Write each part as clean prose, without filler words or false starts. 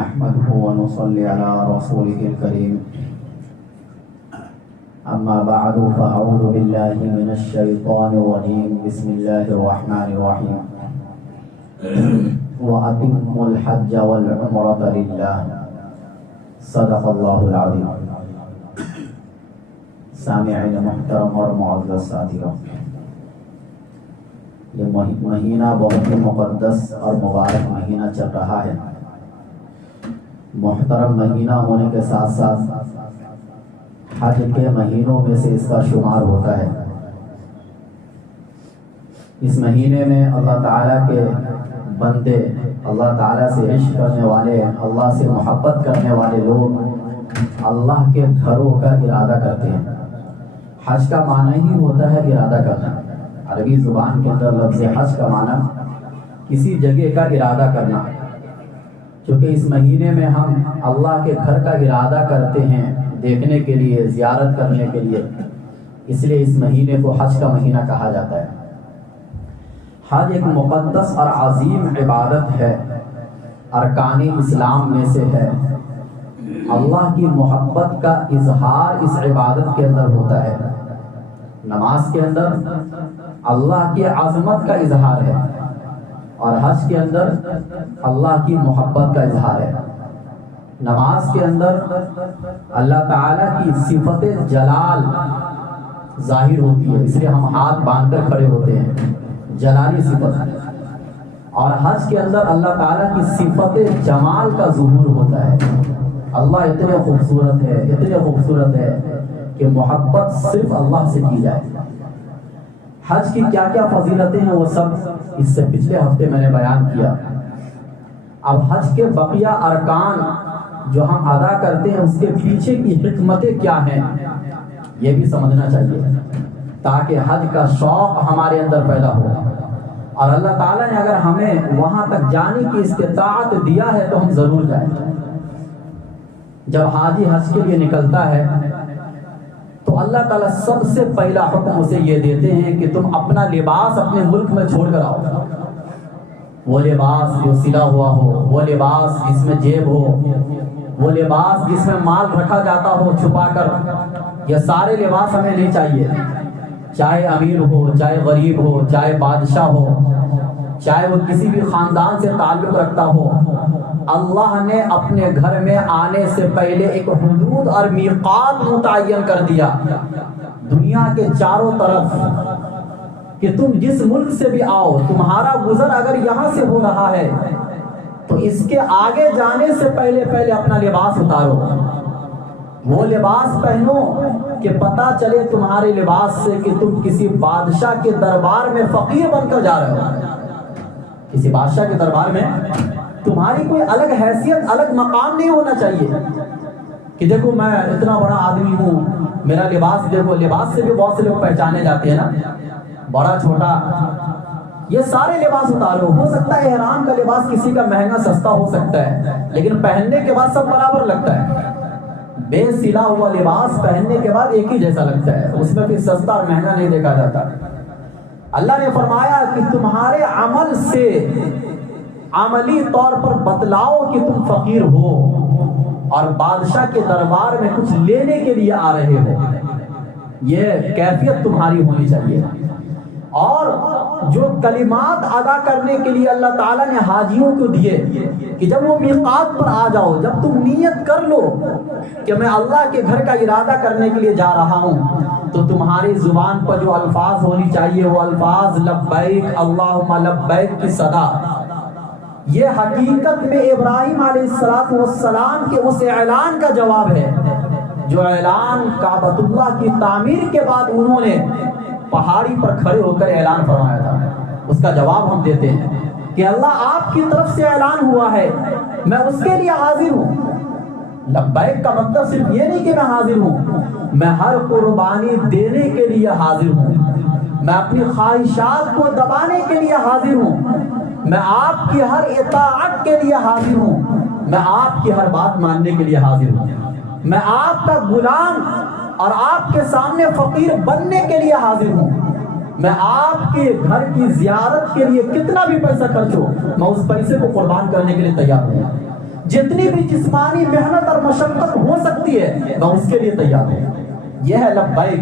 نحمده ونصلي على رسوله الكريم أما بعد فأعوذ بالله من الشيطان الرجيم بسم الله الرحمن الرحيم وأتموا الحج والعمرة لله صدق الله العظيم. سامعین محترم اور معزز ساتھیوں، یہ مہینہ بہت ہی مقدس اور مبارک مہینہ چل رہا ہے. محترم مہینہ ہونے کے ساتھ ساتھ حج کے مہینوں میں سے اس کا شمار ہوتا ہے. اس مہینے میں اللہ تعالیٰ کے بندے، اللہ تعالیٰ سے عشق کرنے والے، اللہ سے محبت کرنے والے لوگ اللہ کے گھروں کا ارادہ کرتے ہیں. حج کا معنی ہی ہوتا ہے ارادہ کرنا. عربی زبان کے اندر لفظ حج کا معنی کسی جگہ کا ارادہ کرنا. چونکہ اس مہینے میں ہم اللہ کے گھر کا ارادہ کرتے ہیں دیکھنے کے لیے، زیارت کرنے کے لیے، اس لیے اس مہینے کو حج کا مہینہ کہا جاتا ہے. حج ایک مقدس اور عظیم عبادت ہے، ارکان اسلام میں سے ہے. اللہ کی محبت کا اظہار اس عبادت کے اندر ہوتا ہے. نماز کے اندر اللہ کی عظمت کا اظہار ہے اور حج کے اندر اللہ کی محبت کا اظہار ہے. نماز کے اندر اللہ تعالیٰ کی صفت جلال ظاہر ہوتی ہے، اس لیے ہم ہاتھ باندھ کر کھڑے ہوتے ہیں، جلالی صفت. اور حج کے اندر اللہ تعالیٰ کی صفت جمال کا ظہور ہوتا ہے. اللہ اتنے خوبصورت ہے، اتنے خوبصورت ہے کہ محبت صرف اللہ سے کی جائے. حج کی کیا کیا فضیلتیں ہیں وہ سب اس سے پچھلے ہفتے میں نے بیان کیا. اب حج کے بقیہ ارکان جو ہم ادا کرتے ہیں اس کے پیچھے کی حکمتیں کیا ہیں یہ بھی سمجھنا چاہیے، تاکہ حج کا شوق ہمارے اندر پیدا ہو. اور اللہ تعالیٰ نے اگر ہمیں وہاں تک جانے کی استطاعت دیا ہے تو ہم ضرور جائیں. جب حاجی حج کے لیے نکلتا ہے تو اللہ تعالیٰ سب سے پہلا حکم اسے یہ دیتے ہیں کہ تم اپنا لباس اپنے ملک میں چھوڑ کر آؤ. وہ لباس جو سلا ہوا ہو، وہ لباس جس میں جیب ہو، وہ لباس جس میں مال رکھا جاتا ہو چھپا کر، یہ سارے لباس ہمیں نہیں چاہیے. چاہے امیر ہو، چاہے غریب ہو، چاہے بادشاہ ہو، چاہے وہ کسی بھی خاندان سے تعلق رکھتا ہو، اللہ نے اپنے گھر میں آنے سے پہلے ایک حدود اور میقات متعین کر دیا دنیا کے چاروں طرف کہ تم جس ملک سے بھی آؤ، تمہارا گزر اگر یہاں سے ہو رہا ہے تو اس کے آگے جانے سے پہلے اپنا لباس اتارو. وہ لباس پہنو کہ پتہ چلے تمہارے لباس سے کہ تم کسی بادشاہ کے دربار میں فقیر بن کر جا رہے ہو. کسی بادشاہ کے دربار میں تمہاری کوئی الگ حیثیت، الگ مقام نہیں ہونا چاہیے کہ دیکھو میں اتنا بڑا آدمی ہوں، میرا لباس دیکھو. لباس سے بھی بہت سے لوگ پہچانے جاتے ہیں نا، بڑا چھوٹا. یہ سارے لباس اتارو. ہو سکتا ہے احرام کا لباس کسی کا مہنگا سستا ہو سکتا ہے، لیکن پہننے کے بعد سب برابر لگتا ہے. بے سلا ہوا لباس پہننے کے بعد ایک ہی جیسا لگتا ہے، اس میں پھر سستا اور مہنگا نہیں دیکھا جاتا. اللہ نے فرمایا کہ تمہارے عمل سے عملی طور پر بتلاؤ کہ تم فقیر ہو اور بادشاہ کے دربار میں کچھ لینے کے لیے آ رہے ہو. یہ کیفیت تمہاری ہونی چاہیے. اور جو کلمات ادا کرنے کے لیے اللہ تعالیٰ نے حاجیوں کو دیے کہ جب وہ میقات پر آ جاؤ، جب تم نیت کر لو کہ میں اللہ کے گھر کا ارادہ کرنے کے لیے جا رہا ہوں، تو تمہاری زبان پر جو الفاظ ہونی چاہیے وہ الفاظ لبیک اللہم لبیک کی صدا. یہ حقیقت میں ابراہیم علیہ السلام کے اس اعلان کا جواب ہے جو اعلان کعبۃ اللہ کی تعمیر کے بعد انہوں نے پہاڑی پر کھڑے ہو کر اعلان فرمایا تھا. اس کا جواب ہم دیتے ہیں کہ اللہ آپ کی طرف سے اعلان ہوا ہے، میں اس کے لیے حاضر ہوں. لبیک کا مطلب صرف یہ نہیں کہ میں حاضر ہوں، میں ہر قربانی دینے کے لیے حاضر ہوں، میں اپنی خواہشات کو دبانے کے لیے حاضر ہوں، میں آپ کی ہر اطاعت کے لیے حاضر ہوں، میں آپ کی ہر بات ماننے کے لیے حاضر ہوں، میں آپ کا غلام اور آپ کے سامنے فقیر بننے کے لیے حاضر ہوں، میں آپ کے گھر کی زیارت کے لیے کتنا بھی پیسہ خرچ ہو میں اس پیسے کو قربان کرنے کے لیے تیار ہوں. جتنی بھی جسمانی محنت اور مشقت ہو سکتی ہے میں اس کے لیے تیار ہوں. یہ ہے لبیک.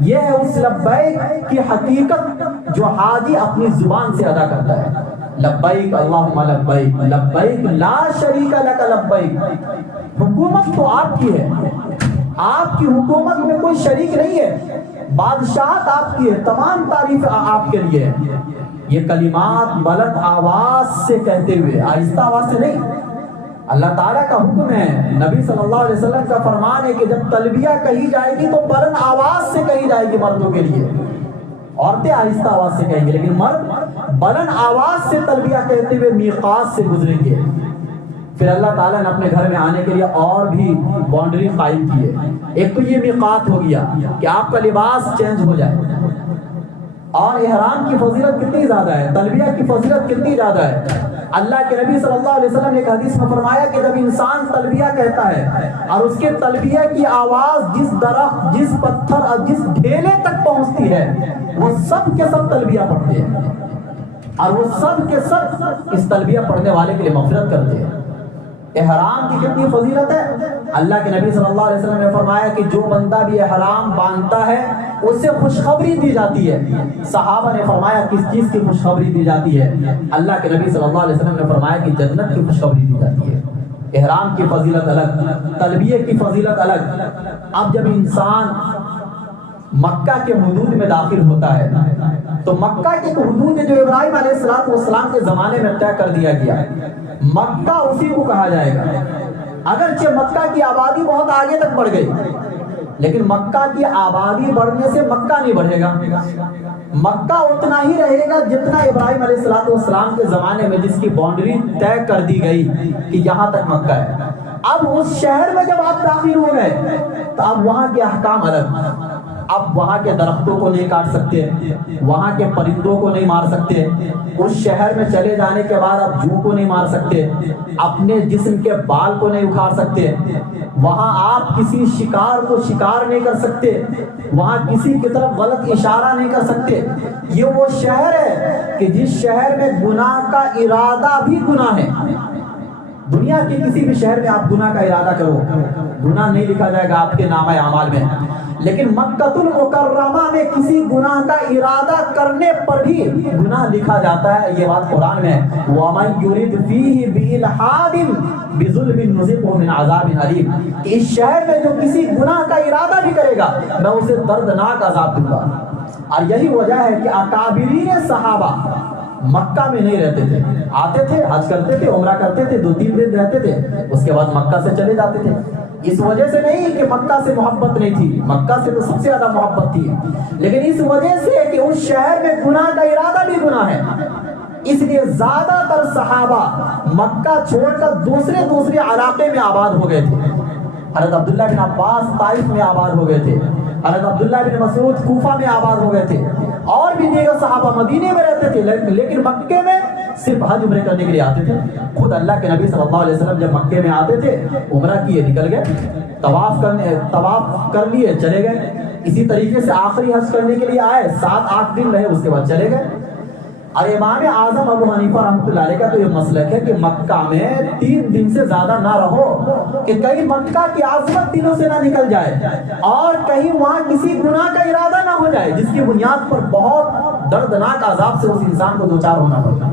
یہ ہے اس لبیک کی حقیقت جو حاجی اپنی زبان سے ادا کرتا ہے. لبیک اللہم لبیک لبیک لا شریک لک لبیک. حکومت تو آپ کی ہے, آپ کی حکومت میں کوئی شریک نہیں ہے, بادشاہت آپ کی ہے, تمام تعریف آپ کے لیے ہے. یہ کلمات بلند آواز سے کہتے ہوئے, آہستہ آواز سے نہیں. اللہ تعالیٰ کا حکم ہے, نبی صلی اللہ علیہ وسلم کا فرمان ہے کہ جب تلبیہ کہی جائے گی تو بلند آواز سے کہی جائے گی مردوں کے لیے. عورتیں آہستہ آواز سے کہیں گے, لیکن مرد بلند آواز سے تلبیہ کہتے ہوئے میقات سے گزریں گے. پھر اللہ تعالیٰ نے اپنے گھر میں آنے کے لیے اور بھی باؤنڈری قائم کی ہے. ایک تو یہ میقات ہو گیا کہ آپ کا لباس چینج ہو جائے, اور احرام کی فضیلت کتنی زیادہ ہے, تلبیہ کی فضیلت کتنی زیادہ ہے. اللہ کے نبی صلی اللہ علیہ وسلم نے ایک حدیث میں فرمایا کہ جب انسان تلبیہ کہتا ہے اور اس کے تلبیہ کی آواز جس درخت, جس پتھر اور جس ڈھیلے تک پہنچتی ہے, وہ سب کے سب تلبیہ پڑھتے ہیں, اور وہ سب کے سب اس تلبیہ پڑھنے والے کے لیے مغفرت کرتے ہیں. احرام کی کتنی فضیلت ہے. اللہ کے نبی صلی اللہ علیہ وسلم نے فرمایا کہ جو بندہ بھی احرام باندھتا ہے اسے خوشخبری دی جاتی ہے. صحابہ نے فرمایا کس چیز کی خوشخبری دی جاتی ہے؟ اللہ کے نبی صلی اللہ علیہ وسلم نے فرمایا کہ جنت کی خوشخبری دی جاتی ہے. احرام کی فضیلت الگ, تلبیہ کی فضیلت الگ. اب جب انسان مکہ کے حدود میں داخل ہوتا ہے تو مکہ کے حدود جو ابراہیم علیہ السلام کے زمانے میں طے کر دیا گیا, مکہ اسی کو کہا جائے گا. اگرچہ مکہ کی آبادی بہت آگے تک بڑھ گئی, لیکن مکہ کی آبادی بڑھنے سے مکہ نہیں بڑھے گا. مکہ اتنا ہی رہے گا جتنا ابراہیم علیہ السلام کے زمانے میں جس کی باؤنڈری طے کر دی گئی کہ یہاں تک مکہ ہے. اب اس شہر میں جب آپ داخل ہو گئے تو اب وہاں کے احکام الگ. اب وہاں کے درختوں کو نہیں کاٹ سکتے, وہاں کے پرندوں کو نہیں مار سکتے, اس شہر میں چلے جانے کے بعد آپ جو کو نہیں مار سکتے, اپنے جسم کے بال کو نہیں اکھاڑ سکتے, وہاں آپ کسی شکار کو شکار نہیں کر سکتے, وہاں کسی کی طرف غلط اشارہ نہیں کر سکتے. یہ وہ شہر ہے کہ جس شہر میں گناہ کا ارادہ بھی گناہ ہے. دنیا کے کسی بھی شہر میں آپ گناہ کا ارادہ کرو, گناہ نہیں لکھا جائے گا آپ کے نامہ اعمال میں, لیکن مکہ المکرمہ میں کسی گناہ کا ارادہ کرنے پر بھی گناہ لکھا جاتا ہے. یہ بات قرآن میں ہے, وَمَن يُرِدْ فِيهِ بِإِلْحَادٍ بِظُلْمٍ نُذِقْهُ مِنْ عَذَابٍ أَلِيمٍ. اس شہر میں جو کسی گناہ کا ارادہ بھی کرے گا میں اسے دردناک عذاب دوں گا. اور یہی وجہ ہے کہ اکابرین صحابہ مکہ میں نہیں رہتے تھے, آتے تھے, حج کرتے تھے, عمرہ کرتے تھے, 2-3 دن رہتے تھے, اس کے بعد مکہ سے چلے جاتے تھے. اس وجہ سے نہیں کہ مکہ سے محبت نہیں تھی, مکہ سے تو سب سے زیادہ محبت تھی, لیکن اس وجہ سے کہ اس شہر میں گناہ کا ارادہ بھی گناہ ہے, اس لیے زیادہ تر صحابہ مکہ چھوڑ کر دوسرے علاقے میں آباد ہو گئے تھے. حضرت عبداللہ بن عباس طائف میں آباد ہو گئے تھے, حضرت عبداللہ بن مسعود کوفہ میں آباد ہو گئے تھے, اور بھی دیگر صحابہ مدینے میں رہتے تھے, لیکن مکے میں صرف حج عمرے کرنے کے لیے آتے تھے. خود اللہ کے نبی صلی اللہ علیہ وسلم جب مکے میں آتے تھے عمرہ کیے نکل گئے, طواف کر لیے چلے گئے. اسی طریقے سے آخری حج کرنے کے لیے آئے, 7-8 دن رہے, اس کے بعد چلے گئے. اور امام اعظم ابو حنیفہ رحمۃ اللہ علیہ کا تو یہ مسلک ہے کہ مکہ میں 3 دن سے زیادہ نہ رہو, کہ کہیں مکہ کی عظمت دلوں سے نہ نکل جائے, اور کہیں وہاں کسی گناہ کا ارادہ نہ ہو جائے جس کی بنیاد پر بہت دردناک عذاب سے اس انسان کو دوچار ہونا پڑتا.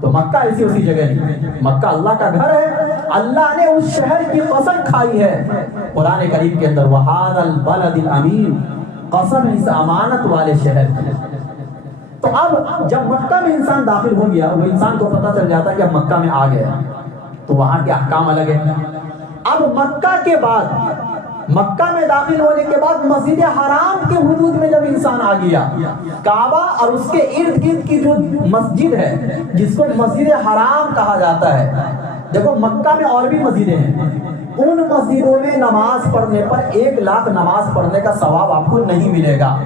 تو مکہ ایسی اسی جگہ نہیں, مکہ اللہ کا گھر ہے. اللہ نے اس شہر کی قسم کھائی ہے قرآن کریم کے اندر, وَهَذَا الْبَلَدِ الْأَمِينَ, قسم اس امانت والے شہر کی. تو اب جب مکہ میں انسان داخل ہو گیا, وہ انسان کو پتہ چل جاتا ہے کہ اب مکہ میں آ گیا, تو وہاں کے احکام الگ ہیں. اب مکہ کے بعد, مکہ میں داخل ہونے کے بعد مسجد حرام کے حدود میں جب انسان آ گیا, کعبہ اور اس کے ارد گرد کی جو مسجد ہے جس کو مسجد حرام کہا جاتا ہے, دیکھو مکہ میں اور بھی مسجدیں ہیں, ان مسجدوں میں نماز پڑھنے پر 1 لاکھ نماز پڑھنے کا ثواب آپ کو نہیں ملے گا.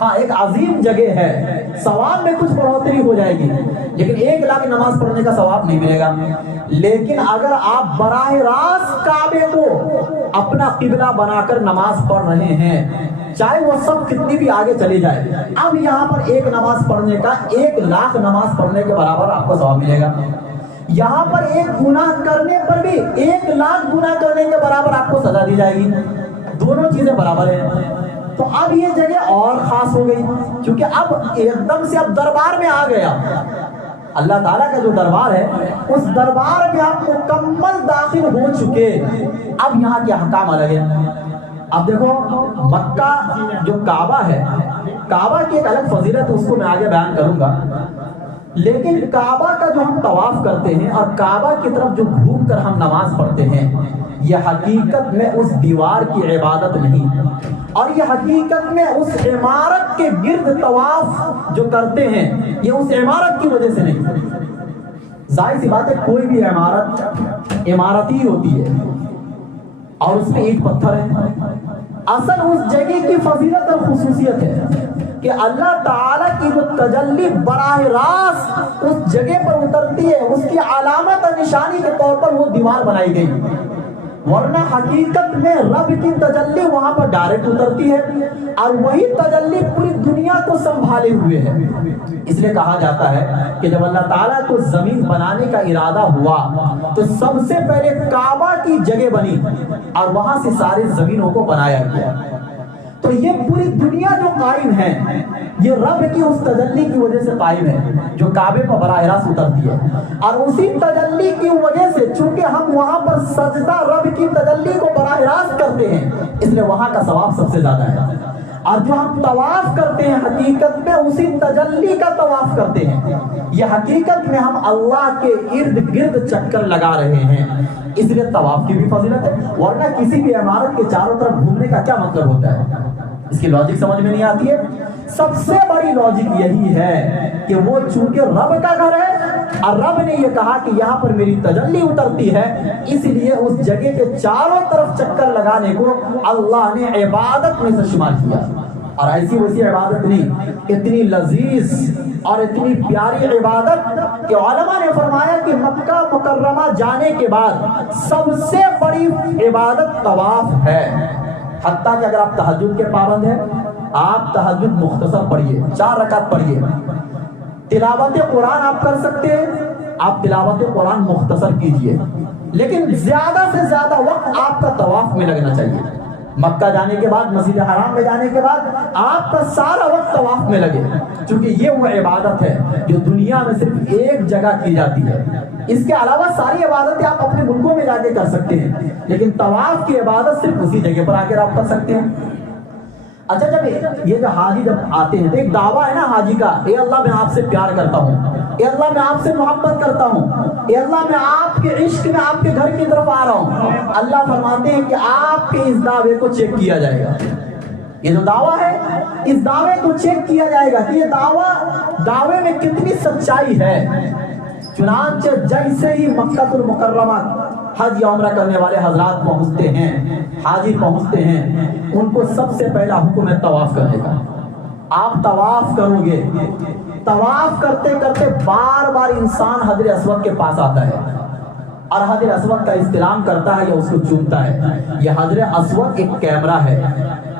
ہاں ایک عظیم جگہ ہے, ثواب میں کچھ بڑھوتری ہو جائے گی, لیکن 1 لاکھ نماز پڑھنے کا ثواب نہیں ملے گا. لیکن اگر آپ براہ راست کعبے کو اپنا قبلہ بنا کر نماز پڑھ رہے ہیں, چاہے وہ سب کتنی بھی آگے چلی جائے, اب یہاں پر ایک نماز پڑھنے کا 1 لاکھ نماز پڑھنے کے برابر آپ کو ثواب ملے گا. یہاں پر ایک گناہ کرنے پر بھی 1,00,000 گناہ کرنے کے برابر آپ کو سزا دی جائے گی، دونوں چیزیں برابر ہیں۔ تو اب یہ جگہ اور خاص ہو گئی، کیونکہ اب ایک دم سے اب دربار میں آ گیا اللہ تعالیٰ کا جو دربار ہے، اس دربار میں آپ مکمل داخل ہو چکے، اب یہاں کے احکام الگ ہیں۔ اب دیکھو مکہ جو کعبہ ہے، کعبہ کی ایک الگ فضیلت ہے، اس کو میں آگے بیان کروں گا، لیکن کعبہ کا جو ہم طواف کرتے ہیں اور کعبہ کی طرف جو گھوم کر ہم نماز پڑھتے ہیں، یہ حقیقت میں اس دیوار کی عبادت نہیں، اور یہ حقیقت میں اس عمارت کے گرد طواف جو کرتے ہیں یہ اس عمارت کی وجہ سے نہیں۔ ظاہر سی بات ہے کوئی بھی عمارت عمارتی ہوتی ہے اور اس میں اینٹ پتھر ہے، اصل اس جگہ کی فضیلت اور خصوصیت ہے کہ اللہ تعالیٰ کی جو تجلی براہ راست اس جگہ پر اترتی ہے، اس کی علامت اور نشانی کے طور پر وہ دیوار بنائی گئی، ورنہ حقیقت میں رب کی تجلی وہاں پر ڈائریکٹ اترتی ہے، اور وہی تجلی پوری دنیا کو سنبھالے ہوئے ہے۔ اس لیے کہا جاتا ہے کہ جب اللہ تعالیٰ کو زمین بنانے کا ارادہ ہوا تو سب سے پہلے کعبہ کی جگہ بنی اور وہاں سے سارے زمینوں کو بنایا گیا۔ تو یہ پوری دنیا جو قائم ہے یہ رب کی اس تجلی کی وجہ سے قائم ہے جو کعبے پر براہ راست اترتی ہے، اور اسی تجلی کی وجہ سے چونکہ ہم وہاں پر سجدہ رب کی تجلی کو براہ راست کرتے ہیں، اس لیے وہاں کا ثواب سب سے زیادہ ہے، اور جو ہم طواف کرتے ہیں حقیقت میں اسی تجلی کا طواف کرتے ہیں، یہ حقیقت میں ہم اللہ کے ارد گرد چکر لگا رہے ہیں، اس لیے طواف کی بھی فضیلت ہے، ورنہ کسی بھی عمارت کے چاروں طرف گھومنے کا کیا مطلب ہوتا ہے؟ اس کی لاجک سمجھ میں نہیں آتی ہے۔ سب سے بڑی لاجک یہی ہے کہ وہ چونکہ رب کا گھر ہے اور رب نے یہ کہا کہ یہاں پر میری تجلی اترتی ہے، اس لیے اس جگہ کے چاروں طرف چکر لگانے کو اللہ نے عبادت میں سے شمار کیا، اور ایسی ویسی عبادت نہیں، اتنی لذیذ اور اتنی پیاری عبادت کہ علماء نے فرمایا کہ مکہ مکرمہ جانے کے بعد سب سے بڑی عبادت طواف ہے، حتیٰ کہ اگر آپ تہجد کے پابند ہیں آپ تہجد مختصر پڑھیے، 4 رکعت پڑھیے، تلاوت قرآن آپ کر سکتے ہیں، آپ تلاوت قرآن مختصر کیجئے، لیکن زیادہ سے زیادہ وقت آپ کا طواف میں لگنا چاہیے۔ مکہ جانے کے بعد مسجد حرام میں جانے کے بعد آپ کا سارا وقت طواف میں لگے، چونکہ یہ وہ عبادت ہے جو دنیا میں صرف ایک جگہ کی جاتی ہے، اس کے علاوہ ساری عبادتیں آپ اپنے ملکوں میں جا کے کر سکتے ہیں، لیکن طواف کی عبادت صرف اسی جگہ پر آ کر آپ کر سکتے ہیں۔ اچھا جب یہ جو حاجی جب آتے ہیں تو ایک دعویٰ ہے نا حاجی کا، اے اللہ میں آپ سے پیار کرتا ہوں، اے اللہ میں آپ سے محبت کرتا ہوں، اے اللہ میں آپ کے عشق میں آپ کے گھر کی طرف آ رہا ہوں۔ اللہ فرماتے ہیں کہ آپ کے اس دعوے کو چیک کیا جائے گا، یہ جو دعویٰ ہے اس دعوے کو چیک کیا جائے گا کہ یہ دعوے میں کتنی سچائی ہے۔ چنانچہ جیسے ہی مکہ المکرمہ حج یا عمرہ کرنے والے حضرات پہنچتے ہیں، حاجی پہنچتے ہیں، ان کو سب سے پہلا حکم ہے طواف کرنے کا۔ آپ طواف کرو گے، طواف کرتے کرتے بار بار انسان حجر اسود کے پاس آتا ہے اور حجر اسود کا استلام کرتا ہے یا اس کو چومتا ہے۔ یہ حجر اسود ایک کیمرہ ہے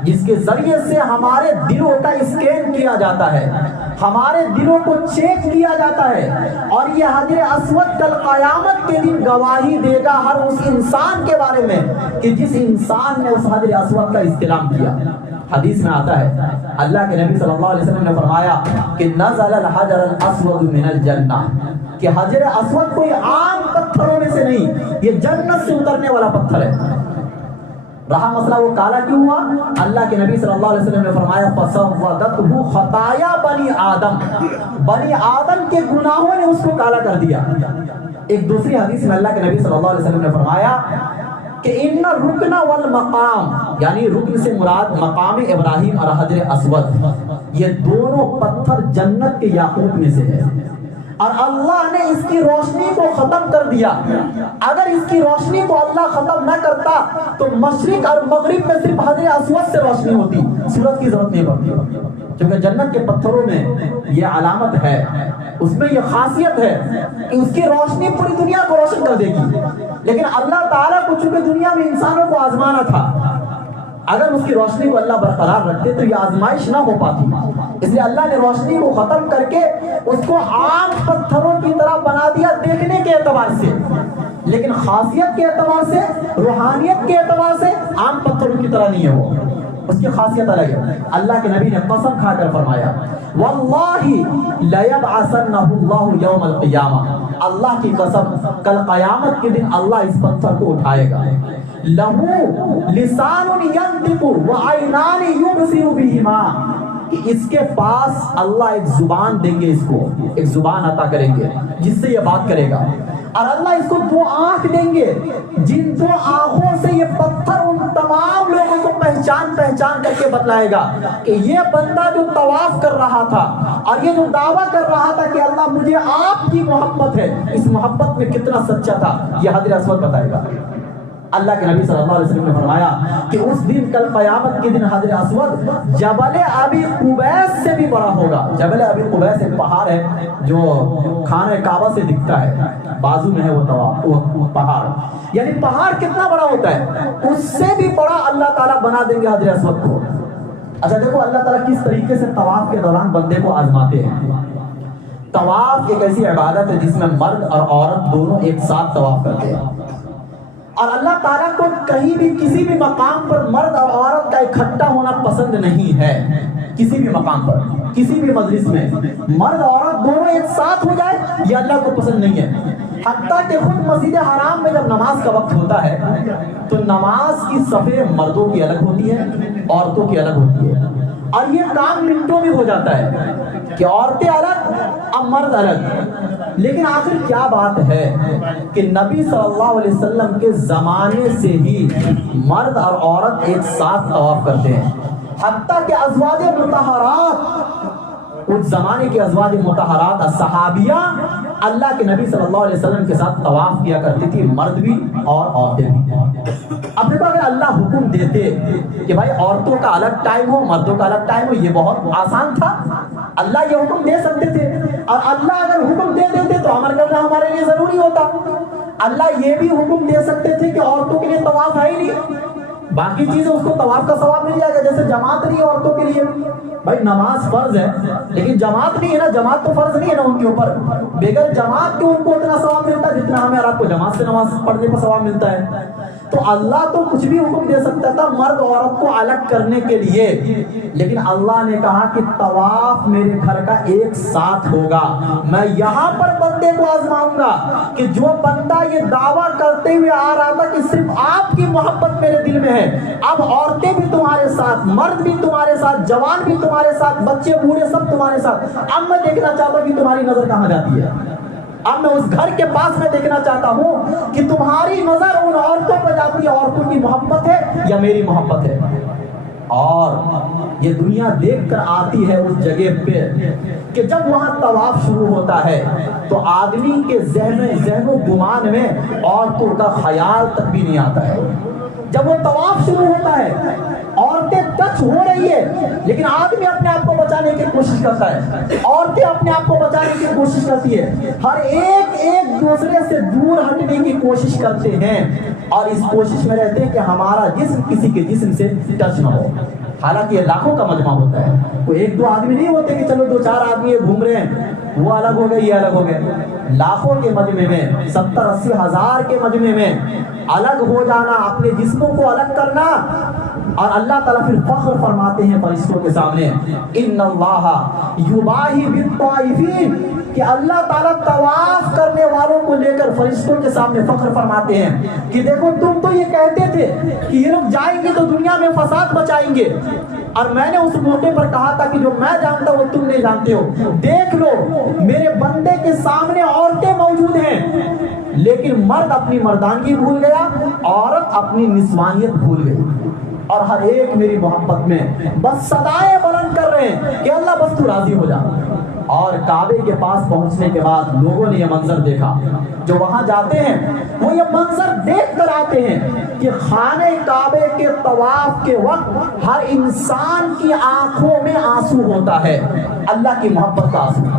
جس کے ذریعے سے ہمارے دلوں کا اسکین کیا جاتا ہے، ہمارے دلوں کو چیک کیا جاتا ہے، اور یہ حجر اسود کل قیامت کے دن گواہی دے گا ہر اس انسان کے بارے میں کہ جس انسان نے اس حجر اسود کا استلام کیا۔ حدیث میں آتا ہے اللہ کے نبی صلی اللہ علیہ وسلم نے فرمایا کہ نزل الحجر الاسود من الجنہ، کہ حجر اسود کوئی عام پتھروں میں سے نہیں، یہ جنت سے اترنے والا پتھر ہے۔ رہا مسئلہ وہ کالا کیوں ہوا، اللہ کے نبی صلی اللہ علیہ وسلم نے فرمایا فَسَوَّدَتْهُ خَطَايَا بنی آدم، بنی آدم کے گناہوں نے اس کو کالا کر دیا۔ ایک دوسری حدیث میں اللہ کے نبی صلی اللہ علیہ وسلم نے فرمایا کہ ان رکن والمقام، یعنی رکن سے مراد مقام ابراہیم اور حجر اسود، یہ دونوں پتھر جنت کے یاقوت میں سے ہے، اور اللہ نے اس کی روشنی کو ختم کر دیا۔ اگر اس کی روشنی کو اللہ ختم نہ کرتا تو مشرق اور مغرب میں صرف حجر اسود سے روشنی ہوتی، سورج کی ضرورت نہیں پڑتی، کیونکہ جنت کے پتھروں میں یہ علامت ہے، اس میں یہ خاصیت ہے کہ اس کی روشنی پوری دنیا کو روشن کر دے گی۔ لیکن اللہ تعالیٰ کو چونکہ دنیا میں انسانوں کو آزمانا تھا، اگر اس کی روشنی کو اللہ برقرار رکھتے تو یہ آزمائش نہ ہو پاتی، اس لیے اللہ نے روشنی کو ختم کر کے اس کو عام پتھروں کی طرح بنا دیا دیکھنے کے اعتبار سے، لیکن خاصیت کے اعتبار سے، روحانیت کے اعتبار سے عام پتھروں کی طرح نہیں ہے، وہ اس کی خاصیت الگ ہے۔ اللہ کے نبی نے قسم کھا کر فرمایا واللہ لیبعثنہ اللہ یوم القیامہ، اللہ کی قسم کل قیامت کے دن اللہ اس پتھر کو اٹھائے گا، لہو لسان ینطق وعینان یبصر بہما، کہ اس کے پاس اللہ ایک زبان دیں گے، اس کو ایک زبان عطا کریں گے جس سے یہ بات کرے گا، اور اللہ اس کو دو آنکھ دیں گے جن دو آنکھوں سے یہ پتھر ان تمام لوگوں کو پہچان کر کے بتلائے گا کہ یہ بندہ جو طواف کر رہا تھا اور یہ جو دعویٰ کر رہا تھا کہ اللہ مجھے آپ کی محبت ہے، اس محبت میں کتنا سچا تھا، یہ حضر اسود بتائے گا۔ اللہ کے نبی صلی اللہ علیہ وسلم نے فرمایا کہ اس دن کل قیامت کے دن حضر اسود جبل ابی قبیس سے بھی بڑا ہوگا۔ جبل ابی قبیس ایک پہاڑ ہے جو خانہ کعبہ سے دکھتا ہے، بازو میں ہے وہ پہاڑ، یعنی پہاڑ کتنا بڑا ہوتا ہے، اس سے بھی بڑا اللہ تعالیٰ بنا دیں گے حضر اسود کو۔ اچھا دیکھو اللہ تعالیٰ کس طریقے سے طواف کے دوران بندے کو آزماتے ہیں۔ طواف ایک ایسی عبادت ہے جس میں مرد اور عورت دونوں ایک ساتھ طواف کرتے ہیں، اور اللہ تعالیٰ کو کہیں بھی کسی بھی مقام پر مرد اور عورت کا اکٹھا ہونا پسند نہیں ہے، کسی بھی مقام پر کسی بھی مجلس میں مرد اور عورت دونوں ایک ساتھ ہو جائے یہ اللہ کو پسند نہیں ہے۔ حتیٰ کہ خود مسجد حرام میں جب نماز کا وقت ہوتا ہے تو نماز کی صفیں مردوں کی الگ ہوتی ہے، عورتوں کی الگ ہوتی ہے، اور یہ کام منٹوں میں ہو جاتا ہے کہ عورتیں الگ اب مرد الگ۔ لیکن آخر کیا بات ہے کہ نبی صلی اللہ علیہ وسلم کے زمانے سے ہی مرد اور عورت ایک ساتھ طواف کرتے ہیں، حتیٰ کہ ازواج مطہرات، اس زمانے کے ازواج مطہرات الصحابیہ اللہ کے نبی صلی اللہ علیہ وسلم کے ساتھ طواف کیا کرتی تھی، مرد بھی اور عورتیں بھی۔ اب دیکھو اگر اللہ حکم دیتے کہ بھائی عورتوں کا الگ ٹائم ہو مردوں کا الگ ٹائم ہو، یہ بہت آسان تھا، اللہ یہ حکم دے سکتے تھے، اور اللہ اگر حکم دے دیتے تو عمل کرنا ہمارے لیے ضروری ہوتا۔ اللہ یہ بھی حکم دے سکتے تھے کہ عورتوں کے لیے طواف ہے ہی نہیں، باقی چیزیں اس کو طواف کا ثواب مل جائے گا، جیسے جماعت نہیں ہے عورتوں کے لیے، بھائی نماز فرض ہے لیکن جماعت نہیں ہے نا، جماعت تو فرض نہیں ہے نا ان کے اوپر، بغیر جماعت کے ان کو اتنا ثواب ملتا ہے جتنا ہمیں اور آپ کو جماعت سے نماز پڑھنے کا ثواب ملتا ہے۔ تو اللہ تو کچھ بھی حکم دے سکتا تھا مرد عورت کو الگ کرنے کے لیے، لیکن اللہ نے کہا کہ طواف میرے گھر کا ایک ساتھ ہوگا، میں یہاں پر بندے کو آزماؤں گا کہ جو بندہ یہ دعویٰ کرتے ہوئے آ رہا تھا کہ صرف آپ کی محبت میرے دل میں ہے، اب عورتیں بھی تمہارے ساتھ، مرد بھی تمہارے ساتھ، جوان بھی تمہارے ساتھ، بچے بوڑھے سب تمہارے ساتھ، اب میں دیکھنا چاہتا ہوں کہ تمہاری نظر کہاں جاتی ہے، اب میں اس گھر کے پاس میں دیکھنا چاہتا ہوں کہ تمہاری نظر ان عورتوں پر جاتی ہے، عورتوں کی محبت ہے یا میری محبت ہے۔ اور یہ دنیا دیکھ کر آتی ہے اس جگہ پہ کہ جب وہاں طواف شروع ہوتا ہے تو آدمی کے ذہن و گمان میں عورتوں کا خیال تک بھی نہیں آتا ہے۔ جب وہ طواف شروع ہوتا ہے عورتیں ٹچ ہو رہی ہے لیکن آدمی اپنے آپ کو بچانے کی کوشش کرتا ہے، عورتیں اپنے آپ کو بچانے کی کوشش کرتی ہے، ہر ایک دوسرے سے دور ہٹنے کی کوشش کرتے ہیں، اور اس کوشش میں رہتے ہیں کہ ہمارا جسم کسی کے جسم سے ٹچ نہ ہو۔ حالانکہ یہ لاکھوں کا مجمع ہوتا ہے، کوئی ایک دو آدمی نہیں ہوتے کہ چلو دو چار آدمی گھوم رہے ہیں، وہ الگ ہو گئے یہ الگ ہو گئے، لاکھوں کے مجمع میں، 70-80 ہزار کے مجمع میں الگ ہو جانا، اپنے جسموں کو الگ کرنا، اور اللہ تعالیٰ پھر فخر فرماتے ہیں فرشتوں کے سامنے، ان اللہ یباہی بالطائفین، کہ اللہ تعالیٰ طواف کرنے والوں کو لے کر فرشتوں کے سامنے فخر فرماتے ہیں کہ دیکھو تم تو یہ کہتے تھے کہ یہ لوگ جائیں گے تو دنیا میں فساد مچائیں گے، اور میں نے اس موقع پر کہا تھا کہ جو میں جانتا ہوں وہ تم نہیں جانتے ہو، دیکھ لو میرے بندے کے سامنے عورتیں موجود ہیں لیکن مرد اپنی مردانگی بھول گیا، عورت اپنی نسوانیت بھول گئی، اور ہر ایک میری محبت میں بس صدائیں بلند کر رہے ہیں کہ اللہ بس تو راضی ہو جا۔ اور کعبے کے پاس پہنچنے کے بعد لوگوں نے یہ منظر دیکھا، جو وہاں جاتے ہیں وہ یہ منظر دیکھ کر آتے ہیں کہ خانہ کعبے کے طواف کے وقت ہر انسان کی آنکھوں میں آنسو ہوتا ہے، اللہ کی محبت کا آنسو۔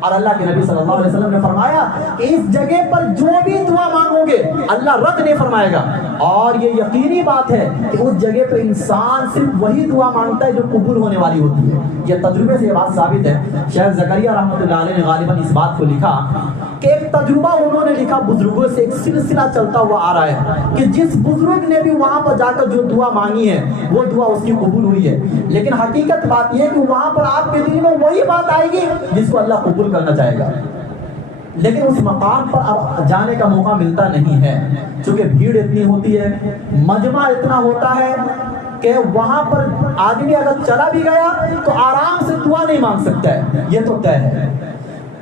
اور اللہ کے نبی صلی اللہ علیہ وسلم نے فرمایا کہ اس جگہ پر جو بھی دعا مانگو گے اللہ رد نہیں فرمائے گا. اور یہ یقینی بات ہے کہ اس جگہ پہ انسان صرف وہی دعا مانگتا ہے جو قبول ہونے والی ہوتی ہے. یہ تجربے سے یہ بات ثابت ہے. شیخ زکریا رحمۃ اللہ علیہ نے غالباً اس بات کو لکھا کہ ایک تجربہ انہوں نے لکھا, بزرگوں سے ایک سلسلہ چلتا ہوا آ رہا ہے کہ جس بزرگ نے بھی وہاں پر جا کر جو دعا مانگی ہے وہ دعا اس کی قبول ہوئی ہے. لیکن حقیقت بات یہ ہے کہ وہاں پر آپ کے دل میں وہی بات آئے گی جس کو اللہ قبول کرنا چاہے گا, لیکن اس مقام پر اب جانے کا موقع ملتا نہیں ہے چونکہ بھیڑ اتنی ہوتی ہے, مجمع اتنا ہوتا ہے کہ وہاں پر آدمی اگر چلا بھی گیا تو آرام سے دعا نہیں مانگ سکتا ہے, یہ تو طے ہے.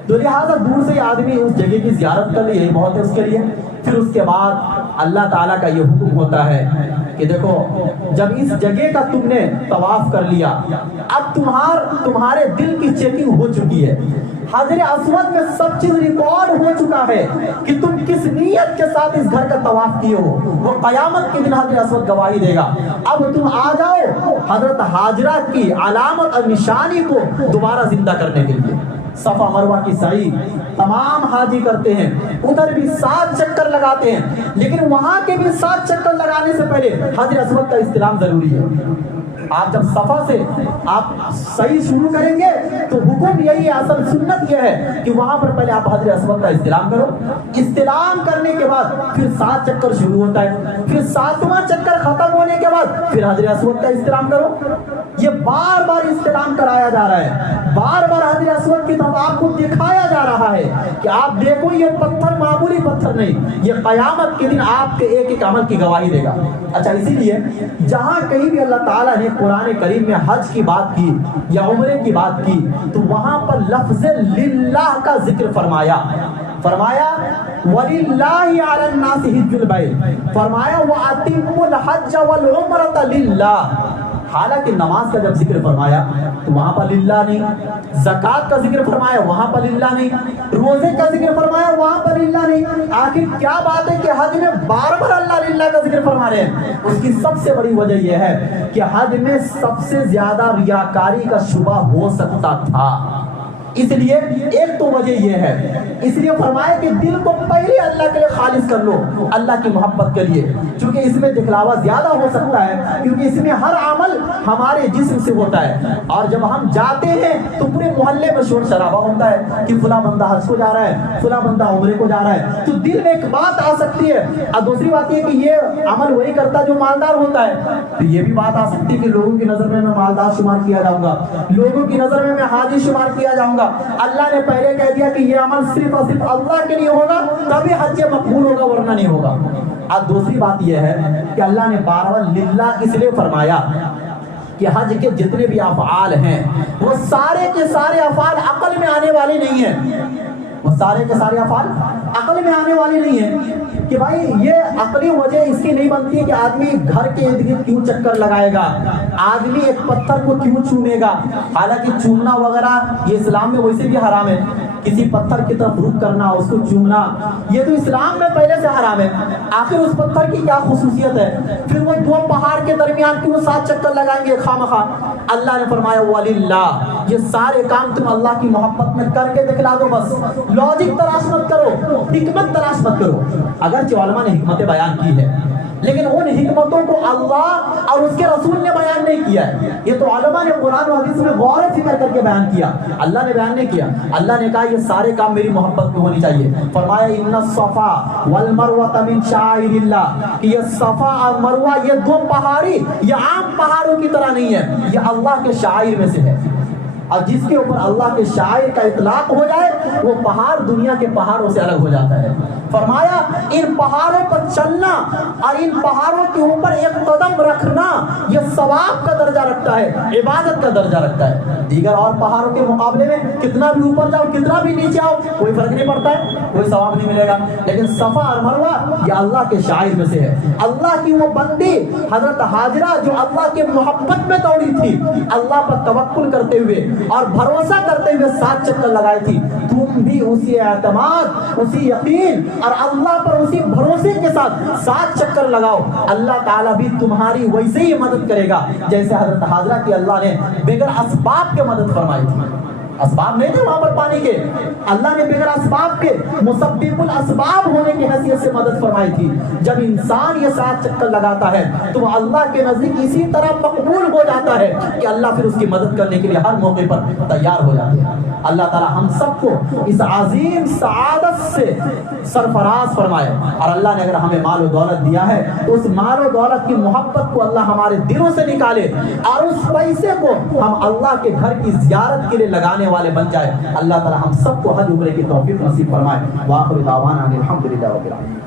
تو لہٰذا دور سے آدمی اس جگہ کی زیارت کر لے, یہی بہت ہے اس کے لیے. پھر اس کے بعد اللہ تعالیٰ کا یہ حکم ہوتا ہے کہ دیکھو جب اس جگہ کا تم نے طواف کر لیا, اب تمہارے دل کی چیکنگ ہو چکی ہے. حجر اسود میں سب چیز ریکارڈ ہو چکا ہے کہ تم کس نیت کے ساتھ اس گھر کا طواف کیے ہو. وہ قیامت کے دن حجر اسود گواہی دے گا. اب تم آ جاؤ حضرت حاجرہ کی علامت اور نشانی کو دوبارہ زندہ کرنے کے لیے. صفا مروہ کی سعی تمام حاجی کرتے ہیں, ادھر بھی 7 چکر لگاتے ہیں, لیکن وہاں کے بھی 7 چکر لگانے سے پہلے حجر اسود کا استلام ضروری ہے. آپ جب صفا سے آپ صحیح شروع کریں گے تو حکم یہی ہے, اصل سنت یہ ہے کہ وہاں پر پہلے آپ حجر اسود کا استلام کرو. استلام کرنے کے بعد پھر 7 چکر شروع ہوتا ہے, پھر 7واں چکر ختم ہونے کے بعد پھر حجر اسود کا استلام کرو. یہ بار بار استلام کرایا جا رہا ہے, بار بار حجر اسود کی طرف آپ کو دکھایا جا رہا ہے کہ آپ دیکھو یہ پتھر معمولی پتھر نہیں, یہ قیامت کے دن آپ کے ایک ایک عمل کی گواہی دے گا. اچھا, اسی لیے جہاں کہیں بھی اللہ تعالیٰ نے قرآن کریم میں حج کی بات کی یا عمرے کی بات کی تو وہاں پر لفظ للہ کا ذکر فرمایا وَلِلَّهِ عَلَى النَّاسِ حِجُّ الْبَيْتِ, فرمایا وَأَتِمُّوا الْحَجَّ وَالْعُمْرَةَ لِلَّهِ. حالانکہ نماز کا جب ذکر فرمایا تو وہاں پر للہ نہیں, زکوٰۃ کا ذکر فرمایا وہاں پر للہ نہیں, روزے کا ذکر فرمایا وہاں پر للہ نہیں. آخر کیا بات ہے کہ حج میں بار بار اللہ للہ کا ذکر فرما رہے ہیں؟ اس کی سب سے بڑی وجہ یہ ہے کہ حج میں سب سے زیادہ ریاکاری کا شبہ ہو سکتا تھا, اس لیے ایک تو وجہ یہ ہے, اس لیے فرمایا کہ دل کو پہلے اللہ کے لیے خالص کر لو, اللہ کی محبت کے لیے, چونکہ اس میں دکھلاوا زیادہ ہو سکتا ہے کیونکہ اس میں ہر عمل ہمارے جسم سے ہوتا ہے. اور جب ہم جاتے ہیں تو پورے محلے میں شور شرابہ ہوتا ہے کہ فلاں بندہ حج کو جا رہا ہے, فلاں بندہ عمرے کو جا رہا ہے, تو دل میں ایک بات آ سکتی ہے. اور دوسری بات یہ کہ یہ عمل وہی کرتا جو مالدار ہوتا ہے, تو یہ بھی بات آ سکتی ہے کہ لوگوں کی نظر میں مالدار شمار کیا جاؤں گا, لوگوں کی نظر میں حاجی شمار کیا جاؤں گا. اللہ نے پہلے کہہ دیا کہ یہ عمل صرف اور صرف اللہ کے لیے ہوگا تبھی حج مقبول ہوگا, ورنہ نہیں ہوگا. اب دوسری بات یہ ہے کہ اللہ نے بار بار للہ اس لیے فرمایا کہ حج کے جتنے بھی افعال ہیں وہ سارے کے سارے افعال عقل میں آنے والے نہیں ہیں, وہ سارے کے سارے افعال عقل میں آنے والے نہیں ہیں کہ بھائی یہ عقلی وجہ اس کی نہیں بنتی ہے کہ آدمی گھر کے ارد گرد کیوں چکر لگائے گا, آدمی ایک پتھر کو کیوں چومے گا. حالانکہ چومنا وغیرہ یہ اسلام میں ویسے بھی حرام ہے, کسی پتھر کی طرف رخ کرنا, اس کو چومنا, یہ تو اسلام میں پہلے سے حرام ہے. آخر اس پتھر کی کیا خصوصیت ہے؟ پھر وہ 2 پہاڑ کے درمیان کیوں 7 چکر لگائیں گے خواہ. اللہ نے فرمایا وَلِلَّهِ, یہ سارے کام تم اللہ کی محبت میں کر کے دکھلا دو. بس لاجک تلاش مت کرو, حکمت تلاش مت کرو. اگرچہ علماء نے حکمتیں بیان کی ہے لیکن ان حکمتوں کو اللہ اور اس کے رسول نے بیان نہیں کیا ہے. یہ تو علماء نے قرآن و حدیث میں غور و فکر کر کے بیان کیا, اللہ نے بیان نہیں کیا. اللہ نے کہا یہ سارے کام میری محبت میں ہونی چاہیے. فرمایا ان الصفا والمروہ من شعائر اللہ, کہ یہ صفا اور مروہ یہ 2 پہاڑی یہ عام پہاڑوں کی طرح نہیں ہے, یہ اللہ کے شعائر میں سے ہے. اور جس کے اوپر اللہ کے شاعر کا اطلاق ہو جائے وہ پہاڑ دنیا کے پہاڑوں سے الگ ہو جاتا ہے. فرمایا ان پہاڑوں پر چلنا اور ان پہاڑوں کے اوپر ایک قدم رکھنا یہ ثواب کا درجہ رکھتا ہے, عبادت کا درجہ رکھتا ہے. دیگر اور پہاڑوں کے مقابلے میں کتنا بھی اوپر جاؤ کتنا بھی نیچے آؤ کوئی فرق نہیں پڑتا ہے, کوئی ثواب نہیں ملے گا. لیکن صفا اور مروہ یہ اللہ کے شاعر میں سے ہے. اللہ کی وہ بندی حضرت حاجرہ جو اللہ کے محبت میں دوڑی تھی, اللہ پر توکل کرتے ہوئے اور بھروسہ کرتے ہوئے 7 چکر لگائی تھی. تم بھی اسی اعتماد, اسی یقین اور اللہ پر اسی بھروسے کے ساتھ 7 چکر لگاؤ, اللہ تعالیٰ بھی تمہاری ویسے ہی مدد کرے گا جیسے حضرت حاجرہ کی اللہ نے بغیر اسباب کے مدد فرمائی تھی. اسباب نہیں تھے وہاں پر پانی کے، اللہ نے بغیر اسباب کے مسبب الاسباب ہونے کی حیثیت سے مدد فرمائی تھی۔ جب انسان یہ 7 چکر لگاتا ہے تو وہ اللہ کے نزدیک اسی طرح مقبول ہو جاتا ہے کہ اللہ پھر اس کی مدد کرنے کے لیے ہر موقع پر تیار ہو جاتے ہیں۔ اللہ تعالی ہم سب کو اس عظیم سعادت سے سرفراز فرمائے، اور اللہ نے اگر ہمیں مال و دولت دیا ہے تو اس مال و دولت کی محبت کو اللہ ہمارے دلوں سے نکالے، اور اس پیسے کو ہم اللہ کے گھر کی زیارت کے لیے لگانے والے بن جائے۔ اللہ تعالی ہم سب کو حج عمرے کی توفیق نصیب فرمائے۔ وآخر دعوانا ان الحمدللہ رب العالمین۔